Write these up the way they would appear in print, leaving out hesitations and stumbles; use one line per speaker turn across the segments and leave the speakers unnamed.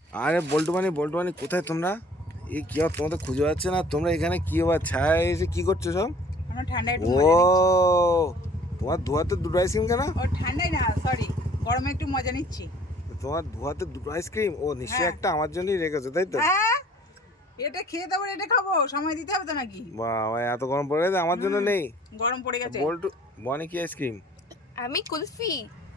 আরে বল্টু বানি কোথায় তোমরা? এই কি আর তোমাদের খুঁজে পাচ্ছে না? তোমরা এখানে কি আবার ছায়া এসে কি করছো সব?
আমরা ঠান্ডায় একটু
ও
মজা নিচ্ছি।
তোমার ধোয়াতে দুটো আইসক্রিম কেন?
ও ঠান্ডায় না, সরি, গরমে একটু মজা নিচ্ছি।
তোমার ধোয়াতে দুটো আইসক্রিম? ও নিশ্চয়ই
হ্যাঁ
একটা আমার জন্যই রেখেছো, তাই তো?
হ্যাঁ, এটা খেয়ে দেবো, এটা খাবো, সময় দিতে হবে তো নাকি?
বাবা এত গরম পড়ে গেছে, আমার জন্য
হুম,
নেই?
গরম পড়ে গেছে।
বল্টু বনি কি আইসক্রিম?
আমি কুলফি।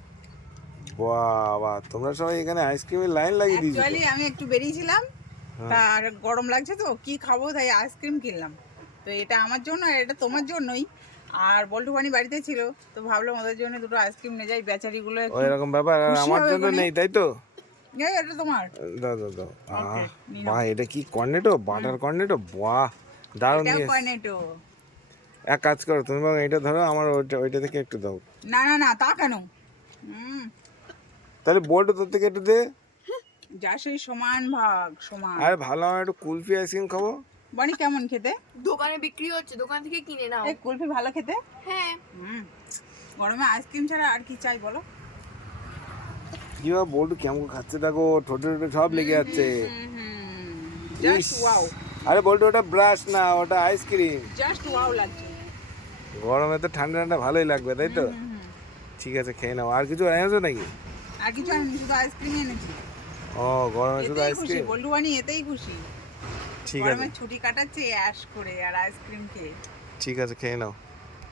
বাবা তোমরা সবাই এখানে আইসক্রিমের লাইন লাগিয়ে দিয়েছো তো।
অ্যাকচুয়ালি আমি একটু বেরিয়েছিলাম,
হ্যাঁ।
তার গরম লাগছে তো কি খাবো, তাই আইসক্রিম কিনলাম। তো এটা আমার জন্য আর এটা তোমার জন্যই। আর বল্টু বানি বাড়িতে ছিল, তো ভাবলাম ওদের জন্য দুটো আইসক্রিম নিয়ে যাই, বেচারিগুলো
ও
একটু
এরকম ব্যাপার, আর
খুশি
আমার
হবে
জন্য
বলে।
নেই, তাই তো?
এই, এটা তোমার।
দাও দাও দাও।
ওকে, নিয়ে নাও।
বাহ এটা কি কর্নেটো, বাটার কর্নেটো, বাহ দারুণ
এটাও
নিয়ে এসেছো।
কর্নেটো।
এক কাজ করো তুমি, বাবা এটা ধরো, আমার ওইটা থেকে একটু দাও।
না না না, তা কেন? হুম,
তাহলে বল্টু তোর থেকে একটু দে।
যা সেই সমান ভাগ সমান।
আরে ভালো, আমার একটু কুলফি আইসক্রিম খাবো।
বানি কেমন খেতে?
দোকানে বিক্রি হচ্ছে, দোকান থেকে কিনে নাও।
এই কুলফি ভালো খেতে।
হ্যাঁ।
হুম, গরমে আইসক্রিম ছাড়া আর কি চাই বলো?
কি বাবা বল্টু কেমন খাচ্ছে দেখো, ঠোঁটে ঠোঁটে সব লেগে যাচ্ছে।
জাস্ট
ইস,
ওয়াও,
আরে বল্টু ওটা ব্রাশ না, ওটা আইসক্রিম।
জাস্ট ওয়াও লাগছে।
গরমে তো ঠান্ডা ঠান্ডা ভালোই লাগবে, তাই তো?
হুম।
ঠিক আছে খেয়ে নাও। আর কিছু এনেছো নাকি?
আর কিছু আনিনি, শুধু আইসক্রিমই এনেছি।
ও গরমে শুধু
এতেই খুশি,
আইসক্রিম?
বল্টু বানি এতেই খুশি।
ঠিক আছে,
গরমে ছুটি কাটাচ্ছে অ্যাশ করে আর আইসক্রিম খেয়ে।
ঠিক আছে খেয়ে নাও।